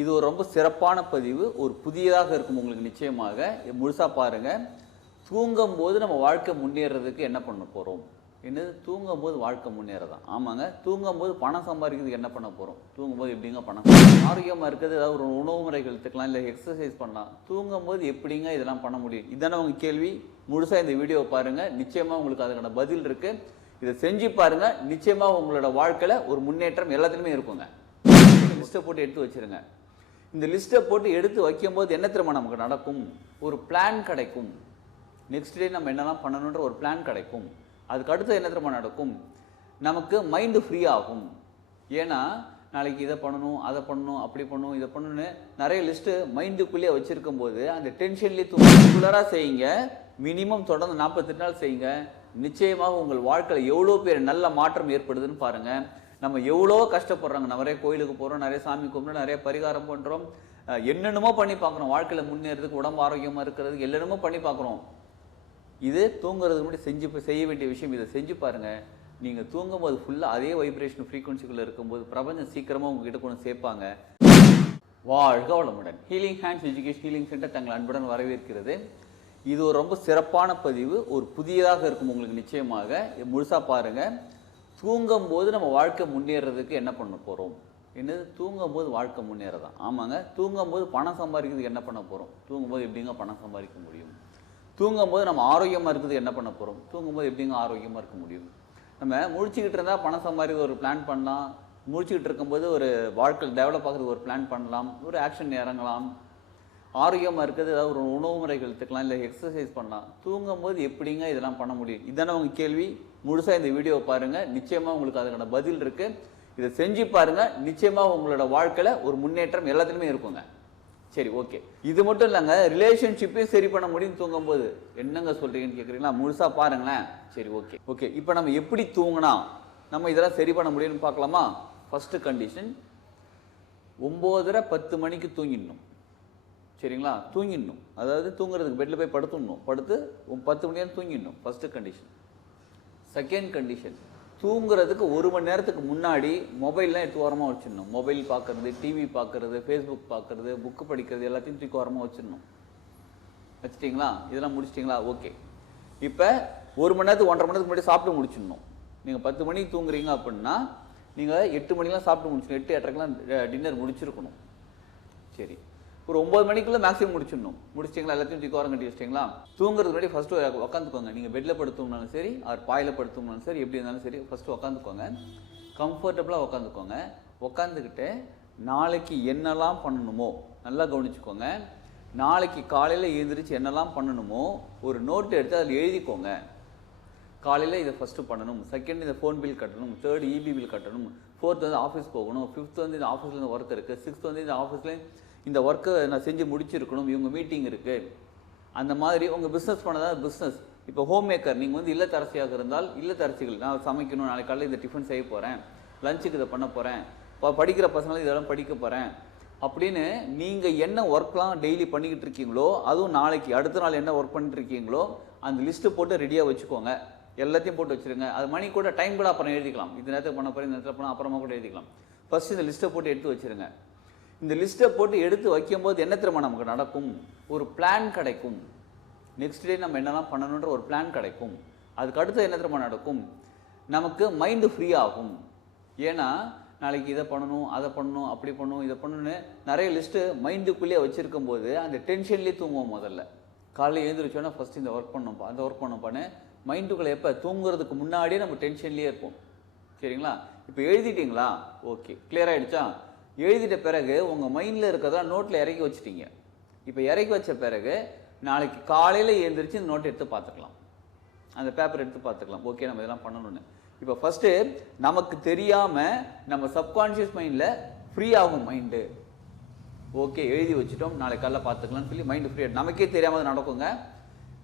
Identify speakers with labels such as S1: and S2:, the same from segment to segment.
S1: இது ஒரு ரொம்ப சிறப்பான பதிவு. ஒரு புதியதாக இருக்கும் உங்களுக்கு நிச்சயமாக. முழுசாக பாருங்கள் தூங்கும் போது நம்ம வாழ்க்கை முன்னேறதுக்கு என்ன பண்ண போகிறோம் என்னது? தூங்கும் போது வாழ்க்கை முன்னேறதான். ஆமாங்க. தூங்கும் போது பணம் சம்பாதிக்கிறதுக்கு என்ன பண்ண போகிறோம் தூங்கும் போது எப்படிங்க பணம் ஆரோக்கியமாக இருக்கிறது ஏதாவது ஒரு உணவு முறைகள் எடுத்துக்கலாம் இல்லை எக்ஸசைஸ் பண்ணலாம். தூங்கும் போது எப்படிங்க இதெல்லாம் பண்ண முடியும்? இதான உங்கள் கேள்வி. முழுசாக இந்த வீடியோவை பாருங்கள் நிச்சயமாக உங்களுக்கு அதுக்கான பதில் இருக்குது இதை செஞ்சு பாருங்கள் நிச்சயமாக உங்களோட வாழ்க்கையில் ஒரு முன்னேற்றம் எல்லாத்துலேயுமே இருக்குங்க. லிஸ்ட்டை போட்டு எடுத்து வச்சுருங்க. இந்த லிஸ்ட்டை போட்டு எடுத்து வைக்கும்போது என்ன திரும்ப நமக்கு நடக்கும்? ஒரு பிளான் கிடைக்கும். நெக்ஸ்ட் டே நம்ம என்னெல்லாம் பண்ணணுன்ற ஒரு பிளான் கிடைக்கும். அதுக்கு அடுத்து என்ன திரும்ப நடக்கும்? நமக்கு மைண்டு ஃப்ரீ ஆகும். ஏன்னா நாளைக்கு இதை பண்ணணும் அதை பண்ணணும் அப்படி பண்ணணும் இதை பண்ணணும்னு நிறைய லிஸ்ட்டு மைண்டுக்குள்ளேயே வச்சுருக்கும் போது அந்த டென்ஷன்லேயே ரெகுலராக செய்யுங்க. மினிமம் தொடர்ந்து நாற்பத்தெட்டு நாள் செய்யுங்க. நிச்சயமாக உங்கள் வாழ்க்கையில் எவ்வளோ பேர் நல்ல மாற்றம் ஏற்படுதுன்னு பாருங்கள் நம்ம எவ்வளோ கஷ்டப்படுறாங்க. நிறைய கோயிலுக்கு போகிறோம் நிறைய சாமி கும்பிட்றோம் நிறைய பரிகாரம் பண்ணுறோம் என்னென்னமோ பண்ணி பார்க்குறோம். வாழ்க்கையில் முன்னேறதுக்கு உடம்பு ஆரோக்கியமாக இருக்கிறது என்னென்னமோ பண்ணி பார்க்குறோம். இது தூங்குறதுக்கு முன்னாடி செஞ்சு செய்ய வேண்டிய விஷயம். இதை செஞ்சு பாருங்கள் நீங்கள் தூங்கும்போது ஃபுல்லாக அதே வைப்ரேஷன் ஃப்ரீக்குவன்சிக்குள்ளே இருக்கும்போது பிரபஞ்சம் சீக்கிரமாக உங்ககிட்ட கொண்டு சேர்ப்பாங்க. வாழ்க வளமுடன். Healing hands education healing centre தங்கள் அன்புடன் வரவேற்கிறது. இது ஒரு ரொம்ப சிறப்பான பதிவு. ஒரு புதியதாக இருக்கும் உங்களுக்கு நிச்சயமாக. முழுசாக பாருங்கள் தூங்கும் போது நம்ம வாழ்க்கை முன்னேறதுக்கு என்ன பண்ண போகிறோம் என்னது? தூங்கும் போது வாழ்க்கை முன்னேறதான். ஆமாங்க. தூங்கும் போது பணம் சம்பாதிக்கிறதுக்கு என்ன பண்ண போகிறோம் தூங்கும்போது எப்படிங்க பணம் சம்பாதிக்க முடியும்? தூங்கும்போது நம்ம ஆரோக்கியமாக இருக்கிறது என்ன பண்ண போகிறோம் தூங்கும்போது எப்படிங்க ஆரோக்கியமாக இருக்க முடியும்? நம்ம முழிச்சுக்கிட்டு இருந்தால் பணம் சம்பாதிக்க ஒரு பிளான் பண்ணலாம். முழிச்சுக்கிட்டு இருக்கும்போது ஒரு வாழ்க்கை டெவலப் ஆகிறதுக்கு ஒரு பிளான் பண்ணலாம். ஒரு ஆக்ஷன் இறங்கலாம். ஆரோக்கியமாக இருக்கிறது ஏதாவது ஒரு உணவு முறைகள் எடுத்துக்கலாம். இல்லை எக்ஸசைஸ் பண்ணலாம். தூங்கும் போது எப்படிங்க இதெல்லாம் பண்ண முடியும்? இதானே உங்கள் கேள்வி. முழுசாக இந்த வீடியோவை பாருங்கள் நிச்சயமாக உங்களுக்கு அதுக்கான பதில் இருக்குது இதை செஞ்சு பாருங்கள் நிச்சயமாக உங்களோட வாழ்க்கையில் ஒரு முன்னேற்றம் எல்லாத்துலேயுமே இருக்குங்க. சரி ஓகே இது மட்டும் இல்லைங்க ரிலேஷன்ஷிப்பையும் சரி பண்ண முடியும் தூங்கும்போது என்னங்க சொல்கிறீங்கன்னு கேட்குறீங்களா முழுசாக பாருங்களேன். சரி ஓகே ஓகே இப்போ நம்ம எப்படி தூங்கினா நம்ம இதெல்லாம் சரி பண்ண முடியும்னு பார்க்கலாமா? ஃபஸ்ட்டு கண்டிஷன் ஒம்போதரை பத்து மணிக்கு தூங்கிடணும். சரிங்களா? தூங்கிடணும். அதாவது தூங்குறதுக்கு பெட்டில் போய் படுத்துடணும். படுத்து பத்து மணி தூங்கிடணும். ஃபஸ்ட்டு கண்டிஷன் செகண்ட் கண்டிஷன் தூங்குறதுக்கு ஒரு மணி நேரத்துக்கு முன்னாடி மொபைல்லாம் எடுத்து ஓரமாக வச்சிடணும். மொபைல் பார்க்குறது டிவி பார்க்குறது ஃபேஸ்புக் பார்க்குறது புக்கு படிக்கிறது எல்லாத்தையும் தூக்கி ஓரமாக வச்சிடணும். வச்சிட்டிங்களா? இதெல்லாம் முடிச்சிட்டிங்களா? ஓகே இப்போ ஒரு மணி நேரத்துக்கு ஒன்றரை மணி நேரத்துக்கு முன்னாடி சாப்பிட்டு முடிச்சிடணும். நீங்கள் பத்து மணிக்கு தூங்குறீங்க அப்படின்னா நீங்கள் எட்டு மணிக்கெலாம் சாப்பிட்டு முடிச்சிடணும். எட்டு எட்டரைக்கெலாம் டின்னர் முடிச்சிருக்கணும். சரி. ஒரு ஒம்பது மணிக்குள்ளே மேக்ஸிமம் முடிச்சிடணும். முடிச்சிங்களா எல்லாத்தையும் தூக்கி ஓரம் கட்டி வச்சிட்டிங்களா? தூங்குறதுக்கு முன்னாடி ஃபஸ்ட்டு உட்காந்துக்கோங்க நீங்கள் பெட்டில் படுத்தோம்னாலும் சரி அவர் பாயில் படுத்தோம்னாலும் சரி எப்படி இருந்தாலும் சரி ஃபஸ்ட்டு உட்காந்துக்கோங்க கம்ஃபர்டபுளாக உட்காந்துக்கோங்க உட்காந்துக்கிட்டு நாளைக்கு என்னெல்லாம் பண்ணணுமோ நல்லா கவனிச்சுக்கோங்க. நாளைக்கு காலையில் எழுந்திரிச்சு என்னெல்லாம் பண்ணணுமோ ஒரு நோட்டு எடுத்து அதில் எழுதிக்கோங்க. காலையில் இதை ஃபஸ்ட்டு பண்ணணும். செகண்ட் இந்த ஃபோன் பில் கட்டணும். தேர்ட் இபி பில் கட்டணும். ஃபோர்த் வந்து ஆஃபீஸ் போகணும். ஃபிஃப்த் வந்து இந்த ஆஃபீஸில் ஒர்க் இருக்குது சிக்ஸ்த் வந்து இந்த ஆஃபீஸ்லேயும் இந்த ஒர்க்கை நான் செஞ்சு முடிச்சிருக்கணும் இவங்க மீட்டிங் இருக்குது அந்த மாதிரி உங்கள் பிஸ்னஸ் பண்ணதான் பிஸ்னஸ் இப்போ ஹோம் மேக்கர் நீங்கள் வந்து இல்லத்தரசியாக இருந்தால் இல்லத்தரசிகள் நான் சமைக்கணும் நாளைக்கு காலையில் இந்த டிஃபன் செய்ய போகிறேன் லஞ்சுக்கு இதை பண்ண போகிறேன் இப்போ படிக்கிற பசங்களும் இதெல்லாம் படிக்க போகிறேன் அப்படின்னு நீங்கள் என்ன ஒர்க்லாம் டெய்லி பண்ணிக்கிட்டு இருக்கீங்களோ அதுவும் நாளைக்கு அடுத்த நாள் என்ன ஒர்க் பண்ணிட்டு இருக்கீங்களோ அந்த லிஸ்ட்டு போட்டு ரெடியாக வச்சுக்கோங்க. எல்லாத்தையும் போட்டு வச்சுருங்க. அது மணி கூட டைம் கூட அப்புறம் எழுதிக்கலாம். இந்த நேரத்துக்கு பண்ண போகிறேன் இந்த நேரத்தில் பண்ண அப்புறமா கூட எழுதிக்கலாம். ஃபஸ்ட்டு இந்த லிஸ்ட்டை போட்டு எடுத்து வச்சுருங்க. இந்த லிஸ்ட்டை போட்டு எடுத்து வைக்கும்போது என்ன திரும்ப நமக்கு நடக்கும்? ஒரு பிளான் கிடைக்கும். நெக்ஸ்ட் டே நம்ம என்னெல்லாம் பண்ணணுன்ற ஒரு பிளான் கிடைக்கும். அதுக்கு அடுத்து என்ன திரும்ப நடக்கும்? நமக்கு மைண்டு ஃப்ரீ ஆகும். ஏன்னா நாளைக்கு இதை பண்ணணும் அதை பண்ணணும் அப்படி பண்ணணும் இதை பண்ணணும்னு நிறைய லிஸ்ட்டு மைண்டுக்குள்ளேயே வச்சுருக்கும் போது அந்த டென்ஷன்லேயே தூங்குவோம் முதல்ல. காலையில் எழுந்திரிச்சோன்னா ஃபஸ்ட்டு இந்த ஒர்க் பண்ணணும்ப்பா அந்த ஒர்க் பண்ணப்பான்னு மைண்டுக்குள்ளே எப்போ? தூங்குறதுக்கு முன்னாடியே நம்ம டென்ஷன்லேயே இருப்போம். சரிங்களா? இப்போ எழுதிட்டீங்களா? ஓகே கிளியர் ஆகிடுச்சா எழுதிட்ட பிறகு உங்கள் மைண்டில் இருக்கிறதெல்லாம் நோட்டில் இறக்கி வச்சுட்டீங்க. இப்போ இறக்கி வச்ச பிறகு நாளைக்கு காலையில் எழுந்திரிச்சு இந்த நோட்டை எடுத்து பார்த்துக்கலாம். அந்த பேப்பர் எடுத்து பார்த்துக்கலாம். ஓகே நம்ம இதெல்லாம் பண்ணணும்னு. இப்போ ஃபஸ்ட்டு நமக்கு தெரியாமல் நம்ம சப்கான்ஷியஸ் மைண்டில் ஃப்ரீ ஆகும் மைண்டு ஓகே எழுதி வச்சுட்டோம். நாளைக்கு காலைல பார்த்துக்கலாம்னு சொல்லி மைண்டு ஃப்ரீ நமக்கே தெரியாமல் நடக்குங்க.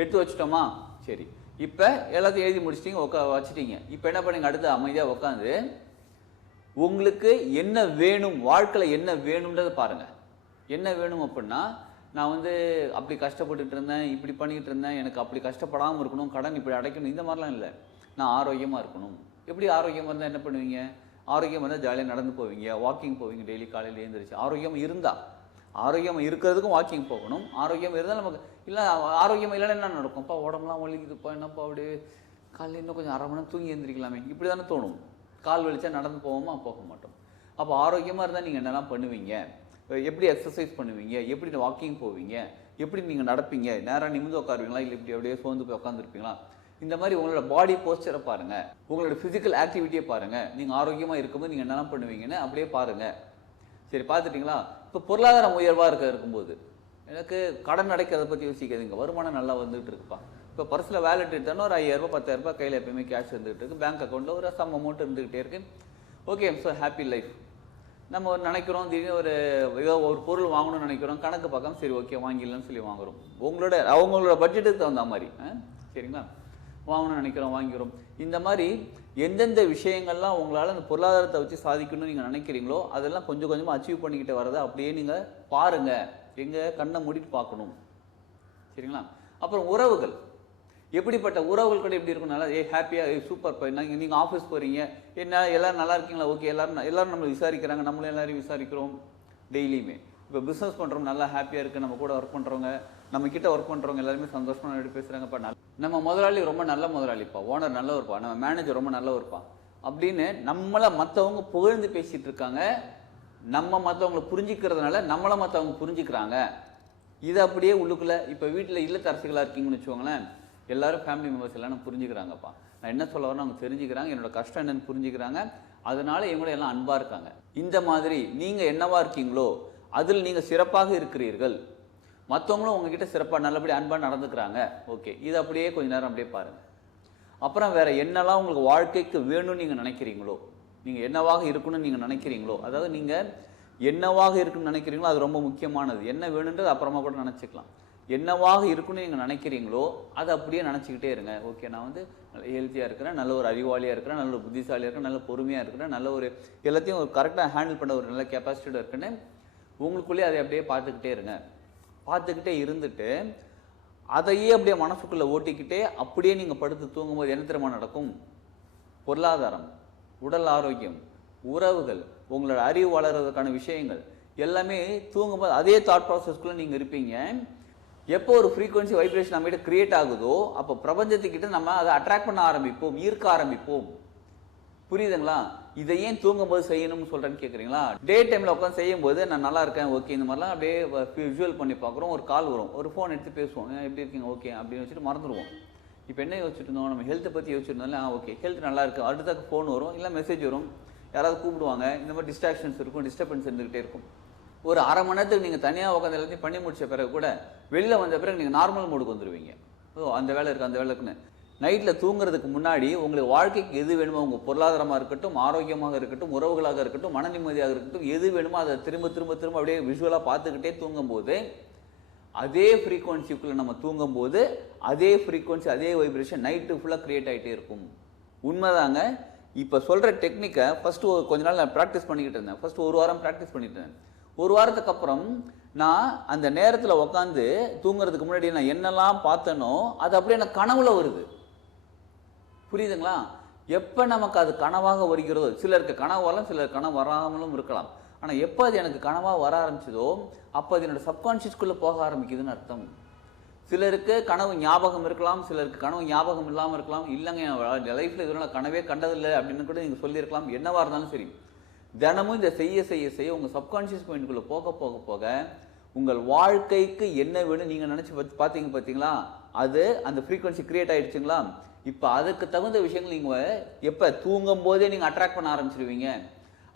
S1: எடுத்து வச்சுட்டோமா? சரி. இப்போ எல்லாத்தையும் எழுதி முடிச்சிட்டிங்க உட்கா வச்சுட்டீங்க. இப்போ என்ன பண்ணுங்க? அடுத்து அமைதியாக உட்காந்து உங்களுக்கு என்ன வேணும் வாழ்க்கையில் என்ன வேணும்ன்றத பாருங்கள் என்ன வேணும் அப்படின்னா நான் வந்து அப்படி கஷ்டப்பட்டுட்டு இருந்தேன் இப்படி பண்ணிக்கிட்டு இருந்தேன் எனக்கு அப்படி கஷ்டப்படாமல் இருக்கணும் கடன் இப்படி அடைக்கணும் இந்த மாதிரிலாம் இல்லை. நான் ஆரோக்கியமாக இருக்கணும். எப்படி ஆரோக்கியமாக இருந்தால் என்ன பண்ணுவீங்க? ஆரோக்கியமாக இருந்தால் ஜாலியாக நடந்து போவீங்க வாக்கிங் போவீங்க டெய்லி காலையில் எழுந்திரிச்சு. ஆரோக்கியமாக இருந்தால் ஆரோக்கியமாக இருக்கிறதுக்கும் வாக்கிங் போகணும். ஆரோக்கியமாக இருந்தால் நமக்கு இல்லை ஆரோக்கியம் இல்லைன்னா என்ன நடக்கும்ப்பா உடம்புலாம் ஒழிக்குதுப்பா என்னப்பா அப்படியே காலையில் இன்னும் கொஞ்சம் அரை மணி நேரம் தூங்கி எழுந்திரிக்கலாமே. இப்படி தானே தோணும். கால் வலிச்சா நடந்து போவோமா போக மாட்டோம். அப்போ ஆரோக்கியமாக இருந்தால் நீங்கள் என்னெல்லாம் பண்ணுவீங்க? எப்படி எக்ஸசைஸ் பண்ணுவீங்க? எப்படி வாக்கிங் போவீங்க? எப்படி நீங்கள் நடப்பீங்க? நேராக நிமிந்து உட்காருவீங்களா? இல்லை இப்படி அப்படியே சோர்ந்து போய் உட்காந்துருப்பீங்களா இந்த மாதிரி உங்களோட பாடி போஸ்டரை பாருங்கள் உங்களோட ஃபிசிக்கல் ஆக்டிவிட்டியை பாருங்கள் நீங்கள் ஆரோக்கியமாக இருக்கும்போது நீங்கள் என்னெல்லாம் பண்ணுவீங்கன்னு அப்படியே பாருங்கள் சரி பார்த்துட்டிங்களா? இப்போ பொருளாதாரம் உயர்வாக இருக்க இருக்கும்போது எனக்கு கடன் அடைக்கிறத பற்றி யோசிக்காதீங்க. வருமானம் நல்லா வந்துகிட்டு இருக்குப்பா. இப்போ பர்ஸில் வேலெட் எடுத்தோன்னா ஒரு ஐயாயிரரூபா பத்தாயிரரூபா கையில் எப்பயுமே கேஷ் இருந்துகிட்டு இருக்கு. பேங்க் அக்கௌண்ட்டில் ஒரு சம் அமௌண்ட் இருந்துகிட்டே இருக்கு. ஓகே ஸோ ஹாப்பி லைஃப் நம்ம ஒரு நினைக்கிறோம் திடீர்னு ஒரு ஏதோ ஒரு பொருள் வாங்கணும்னு நினைக்கிறோம் கணக்கு பார்க்காம சரி ஓகே வாங்கிடலாம்னு சொல்லி வாங்குறோம். உங்களோட அவங்களோட பட்ஜெட்டுக்கு தகுந்த மாதிரி ஆ? சரிங்களா? வாங்கணும்னு நினைக்கிறோம் வாங்கிக்கிறோம். இந்த மாதிரி எந்தெந்த விஷயங்கள்லாம் உங்களால் அந்த பொருளாதாரத்தை வச்சு சாதிக்கணும்னு நீங்கள் நினைக்கிறீங்களோ அதெல்லாம் கொஞ்சம் கொஞ்சமாக அச்சீவ் பண்ணிக்கிட்டு வரதை அப்படியே நீங்கள் பாருங்கள் எங்கள் கண்ணை மூடிட்டு பார்க்கணும். சரிங்களா? அப்புறம் உறவுகள். எப்படிப்பட்ட உறவுகள் கூட எப்படி இருக்கும் நல்லா ஏ ஹாப்பியாக ஏ சூப்பர் நீங்கள் நீங்கள் ஆஃபீஸ் போகிறீங்க என்ன எல்லோரும் நல்லா இருக்கீங்களா? ஓகே எல்லோரும் எல்லோரும் எல்லாரும் நம்மளை விசாரிக்கிறாங்க நம்மளும் எல்லாரையும் விசாரிக்கிறோம் டெய்லியுமே இப்போ பிஸ்னஸ் பண்ணுறவங்க நல்லா ஹாப்பியாக இருக்குது நம்ம கூட ஒர்க் பண்ணுறவங்க நம்ம கிட்ட ஒர்க் பண்ணுறவங்க எல்லாருமே சந்தோஷமாக எடுத்து பேசுகிறாங்கப்பா நல்ல நம்ம முதலாளி ரொம்ப நல்ல முதலாளிப்பா ஓனர் நல்லவர்ப்பா நம்ம மேனேஜர் ரொம்ப நல்லவர்ப்பா. அப்படின்னு நம்மளை மற்றவங்க புகழ்ந்து பேசிகிட்டு இருக்காங்க. நம்ம மற்றவங்களை புரிஞ்சிக்கிறதுனால நம்மளை மற்றவங்க புரிஞ்சுக்கிறாங்க. இது அப்படியே உள்ளுக்குள்ளே இப்போ வீட்டில் இல்லத்தரசிகளாக இருக்கீங்கன்னு வச்சுக்கோங்களேன் எல்லாரும் ஃபேமிலி மெம்பர்ஸ் எல்லாரும் புரிஞ்சுக்கிறாங்கப்பா. நான் என்ன சொல்ல வரேன்னு அவங்க தெரிஞ்சுக்கிறாங்க என்னோட கஷ்டம் என்னன்னு புரிஞ்சுக்கிறாங்க. அதனால இவங்கள எல்லாம் அன்பாக இருக்காங்க. இந்த மாதிரி நீங்கள் என்னவா இருக்கீங்களோ அதில் நீங்கள் சிறப்பாக இருக்கிறீர்கள். மற்றவங்களும் உங்ககிட்ட சிறப்பாக நல்லபடியாக அன்பாக நடந்துக்கிறாங்க. ஓகே இது அப்படியே கொஞ்ச நேரம் அப்படியே பாருங்கள் அப்புறம் வேறு என்னெல்லாம் உங்களுக்கு வாழ்க்கைக்கு வேணும்னு நீங்கள் நினைக்கிறீங்களோ நீங்கள் என்னவாக இருக்கணும்னு நீங்கள் நினைக்கிறீங்களோ அதாவது நீங்கள் என்னவாக இருக்குன்னு நினைக்கிறீங்களோ அது ரொம்ப முக்கியமானது. என்ன வேணுன்றது அப்புறமா கூட நினச்சிக்கலாம். என்னவாக இருக்குன்னு நீங்கள் நினைக்கிறீங்களோ அதை அப்படியே நினச்சிக்கிட்டே இருங்க. ஓகே நான் வந்து நல்ல ஹெல்த்தியாக இருக்கிறேன் நல்ல ஒரு அறிவாளியாக இருக்கிறேன் நல்ல ஒரு புத்திசாலியாக இருக்கிறேன் நல்ல பொறுமையாக இருக்கிறேன் நல்ல ஒரு எல்லாத்தையும் ஒரு கரெக்டாக ஹேண்டில் பண்ண ஒரு நல்ல கெப்பாசிட்டியோட இருக்குன்னு உங்களுக்குள்ளேயே அதை அப்படியே பார்த்துக்கிட்டே இருங்க. பார்த்துக்கிட்டே இருந்துட்டு அதையே அப்படியே மனசுக்குள்ளே ஓட்டிக்கிட்டே அப்படியே நீங்கள் படுத்து தூங்கும்போது என்ன தெரியுமா நடக்கும்? பொருளாதாரம் உடல் ஆரோக்கியம் உறவுகள் உங்களோட அறிவு வளர்கிறதுக்கான விஷயங்கள் எல்லாமே தூங்கும்போது அதே தாட் ப்ராசஸ்க்குள்ளே நீங்கள் இருப்பீங்க. எப்போ ஒரு ஃப்ரீக்வன்சி வைப்ரேஷன் நம்மகிட்ட கிரியேட் ஆகுதோ அப்போ பிரபஞ்சத்துக்கிட்ட நம்ம அதை அட்ராக்ட் பண்ண ஆரம்பிப்போம் ஈர்க்க ஆரம்பிப்போம். புரியுதுங்களா? இதை ஏன் தூங்கும்போது செய்யணும்னு சொல்கிறேன்னு கேட்குறீங்களா டே டைமில் உட்காந்து செய்யும்போது நான் நல்லா இருக்கேன் ஓகே இந்த மாதிரிலாம் அப்படியே விஷுவல் பண்ணி பார்க்குறோம். ஒரு கால் வரும். ஒரு ஃபோன் எடுத்து பேசுவோம். எப்படி இருக்கீங்க? ஓகே அப்படின்னு வச்சுட்டு மறந்துடுவோம். இப்போ என்ன யோசிச்சுட்டு இருந்தோம்? நம்ம ஹெல்த்தை பற்றி யோசிச்சிருந்தாலும் ஆ ஓகே ஹெல்த் நல்லா இருக்குது அடுத்த ஃபோன் வரும். இல்லை மெசேஜ் வரும். யாராவது கூப்பிடுவாங்க. இந்த மாதிரி டிஸ்ட்ராக்ஷன்ஸ் இருக்கும் டிஸ்டர்பன்ஸ் இருந்துக்கிட்டே இருக்கும். ஒரு அரை மணி நேரத்துக்கு நீங்கள் தனியாக உட்காந்து எல்லாத்தையும் பண்ணி முடிச்ச பிறகு கூட வெளியில் வந்த பிறகு நீங்கள் நார்மல் மோடுக்கு வந்துடுவீங்க ஓ அந்த வேலை இருக்குது அந்த வேலை இருக்குன்னு. நைட்டில் தூங்குறதுக்கு முன்னாடி உங்களுக்கு வாழ்க்கைக்கு எது வேணுமோ உங்கள் பொருளாதாரமாக இருக்கட்டும் ஆரோக்கியமாக இருக்கட்டும் உறவுகளாக இருக்கட்டும் மன நிம்மதியாக இருக்கட்டும் எது வேணுமோ அதை திரும்ப திரும்ப திரும்ப அப்படியே விஷுவலாக பார்த்துக்கிட்டே தூங்கும்போது அதே ஃப்ரீக்குவன்சிக்குள்ளே நம்ம தூங்கும்போது அதே ஃப்ரீக்குவன்சி அதே வைப்ரேஷன் நைட்டு ஃபுல்லாக க்ரியேட் ஆகிட்டே இருக்கும். உண்மைதாங்க. இப்போ சொல்கிற டெக்னிக்கை ஃபஸ்ட்டு ஒரு கொஞ்ச நாள் நான் ப்ராக்டிஸ் பண்ணிக்கிட்டு இருந்தேன். ஃபஸ்ட்டு ஒரு வாரம் ப்ராக்டிஸ் பண்ணிட்டு இருந்தேன். ஒரு வாரத்துக்கு அப்புறம் நான் அந்த நேரத்தில் உட்காந்து தூங்குறதுக்கு முன்னாடி நான் என்னெல்லாம் பார்த்தேனோ அது அப்படியே எனக்கு கனவுல வருது. புரியுதுங்களா? எப்போ நமக்கு அது கனவாக வருகிறதோ சிலருக்கு கனவு வரலாம் சிலர் கனவு வராமலும் இருக்கலாம். ஆனால் எப்போ அது எனக்கு கனவாக வர ஆரம்பிச்சதோ அப்போ அது என்னோடய சப்கான்ஷியஸ்குள்ளே போக ஆரம்பிக்குதுன்னு அர்த்தம். சிலருக்கு கனவு ஞாபகம் இருக்கலாம் சிலருக்கு கனவு ஞாபகம் இல்லாமல் இருக்கலாம். இல்லைங்க என் லைஃப்பில் இதுவரை நான் கனவே கண்டதில்லை அப்படின்னு கூட நீங்கள் சொல்லியிருக்கலாம். என்னவாக இருந்தாலும் சரி. தினமும் இதை செய்ய செய்ய செய்ய உங்கள் சப்கான்ஷியஸ் மைண்டுக்குள்ளே போக போக போக உங்கள் வாழ்க்கைக்கு என்ன வேணும் நீங்கள் நினச்சி பார்த்தீங்க பார்த்தீங்களா அது அந்த ஃப்ரீக்வன்சி க்ரியேட் ஆகிடுச்சிங்களா இப்போ அதுக்கு தகுந்த விஷயங்கள் நீங்கள் எப்போ தூங்கும் போதே நீங்கள் அட்ராக்ட் பண்ண ஆரம்பிச்சிருவீங்க.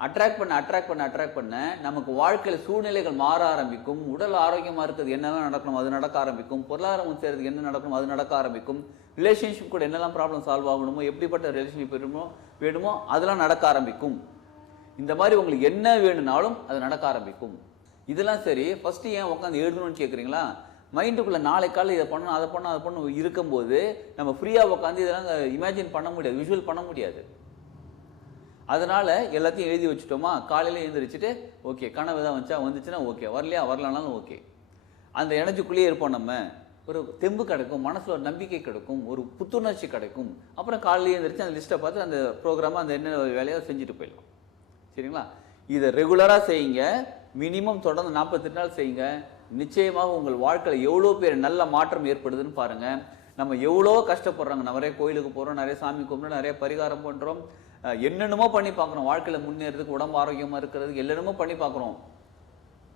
S1: அட்ராக்ட் பண்ண அட்ராக்ட் பண்ண அட்ராக்ட் பண்ண நமக்கு வாழ்க்கையில் சூழ்நிலைகள் மாற ஆரம்பிக்கும். உடல் ஆரோக்கியமாக இருக்கிறது என்னெல்லாம் நடக்கணும் அது நடக்க ஆரம்பிக்கும். பொருளாதாரம் செய்கிறதுக்கு என்ன நடக்கணும் அது நடக்க ஆரம்பிக்கும். ரிலேஷன்ஷிப் கூட என்னெல்லாம் ப்ராப்ளம் சால்வ் ஆகணுமோ எப்படிப்பட்ட ரிலேஷன்ஷிப் வேணுமோ வேணுமோ அதெல்லாம் நடக்க ஆரம்பிக்கும். இந்த மாதிரி உங்களுக்கு என்ன வேணும்னாலும் அது நடக்க ஆரம்பிக்கும். இதெல்லாம் சரி ஃபஸ்ட்டு ஏன் உட்காந்து எழுதணும்னு கேட்குறீங்களா மைண்டுக்குள்ளே நாளை காலையில் இதை பண்ணணும் அதை பண்ணணும் அதை பண்ணணும் இருக்கும்போது நம்ம ஃப்ரீயாக உட்காந்து இதெல்லாம் இமேஜின் பண்ண முடியாது விஷுவல் பண்ண முடியாது. அதனால் எல்லாத்தையும் எழுதி வச்சுட்டோமா? காலையில் எழுந்திரிச்சிட்டு ஓகே கனவு தான் வச்சா வந்துச்சுன்னா ஓகே வரலையா? வரலனாலும் ஓகே அந்த எனர்ஜிக்குள்ளேயே இருப்போம் நம்ம. ஒரு தெம்பு கிடைக்கும் மனசில் ஒரு நம்பிக்கை கிடைக்கும் ஒரு புத்துணர்ச்சி கிடைக்கும். அப்புறம் காலையில் எழுந்திரிச்சு அந்த லிஸ்ட்டை பார்த்து அந்த ப்ரோக்ராமை அந்த என்ன வேலையோ செஞ்சுட்டு போயிடலாம். சரிங்களா? இதை ரெகுலராக செய்யுங்க. மினிமம் தொடர்ந்து நாற்பத்தெட்டு நாள் செய்யுங்க. நிச்சயமாக உங்கள் வாழ்க்கையில் எவ்வளோ பேர் நல்ல மாற்றம் ஏற்படுதுன்னு பாருங்கள் நம்ம எவ்வளோ கஷ்டப்படுறாங்க. நிறைய கோயிலுக்கு போகிறோம் நிறைய சாமி கும்பிட்றோம் நிறைய பரிகாரம் பண்ணுறோம் என்னென்னமோ பண்ணி பார்க்குறோம். வாழ்க்கையில் முன்னேறதுக்கு உடம்பு ஆரோக்கியமாக இருக்கிறதுக்கு என்னென்னமோ பண்ணி பார்க்குறோம்.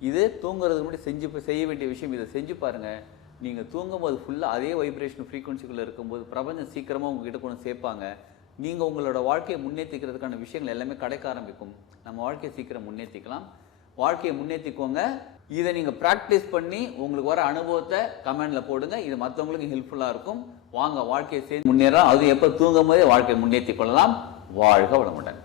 S1: இது தூங்குறதுக்கு முன்னாடி செஞ்சு செய்ய வேண்டிய விஷயம். இதை செஞ்சு பாருங்கள் நீங்கள் தூங்கும்போது ஃபுல்லாக அதே வைப்ரேஷன் ஃப்ரீக்குவன்சிக்குள்ளே இருக்கும்போது பிரபஞ்சம் சீக்கிரமாக உங்ககிட்ட கொண்டு சேர்ப்பாங்க. நீங்கள் உங்களோட வாழ்க்கையை முன்னேற்றிக்கிறதுக்கான விஷயங்கள் எல்லாமே கிடைக்க ஆரம்பிக்கும். நம்ம வாழ்க்கையை சீக்கிரம் முன்னேற்றிக்கலாம் வாழ்க்கையை முன்னேற்றிக்கோங்க இதை நீங்கள் ப்ராக்டிஸ் பண்ணி உங்களுக்கு வர அனுபவத்தை கமெண்டில் போடுங்க. இது மற்றவங்களுக்கு ஹெல்ப்ஃபுல்லாக இருக்கும். வாங்க வாழ்க்கையை சேர்ந்து முன்னேறலாம். அது எப்போ தூங்கும் போதே வாழ்க்கையை முன்னேற்றிக் கொள்ளலாம். வாழ்க வளமுடன்.